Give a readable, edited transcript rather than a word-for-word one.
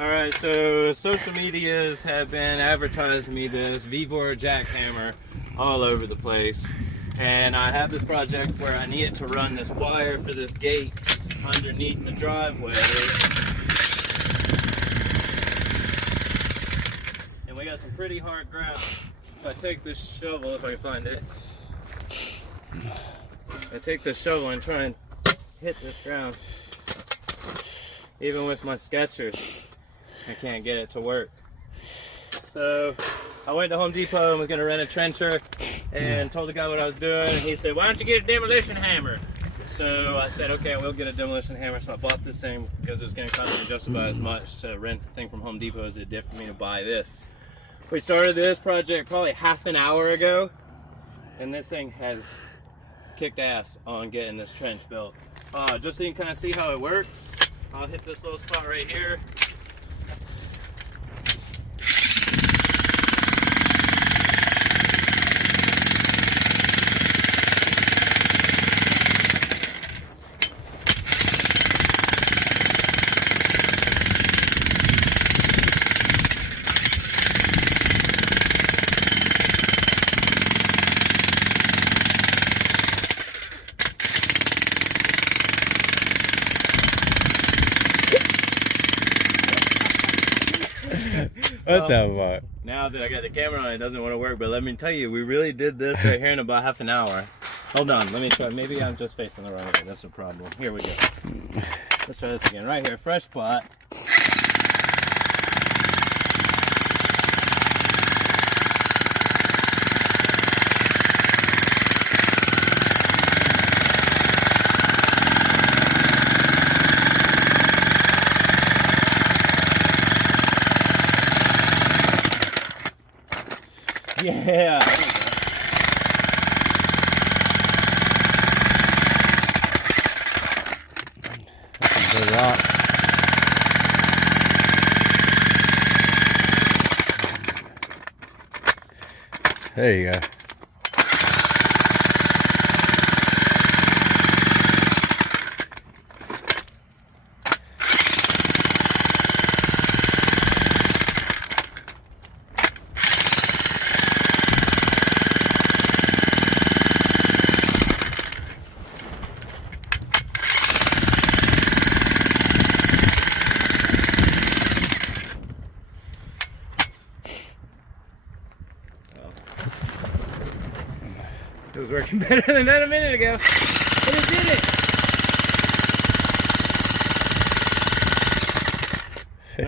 Alright, so social medias have been advertising me this Vevor jackhammer all over the place. And I have this project where I need it to run this wire for this gate underneath the driveway. And we got some pretty hard ground. If I take this shovel, if I can find it, I take this shovel and try and hit this ground. Even with my sketchers, I can't get it to work. So I went to Home Depot and was going to rent a trencher and told the guy what I was doing, and he said, why don't you get a demolition hammer? So I said, okay, I will get a demolition hammer. So I bought this thing because it was going to cost me just about as much to rent the thing from Home Depot as it did for me to buy this. We started this project probably half an hour ago, and this thing has kicked ass on getting this trench built. Just so you can kind of see how it works, I'll hit this little spot right here. What the fuck? Now that I got the camera on, it doesn't want to work, but let me tell you, we really did this right here in about half an hour. Hold on, let me try. Maybe I'm just facing the wrong way. That's the problem. Here we go. Let's try this again. Right here, fresh spot. Yeah. That's a big rock. There you go. It was working better than that a minute ago.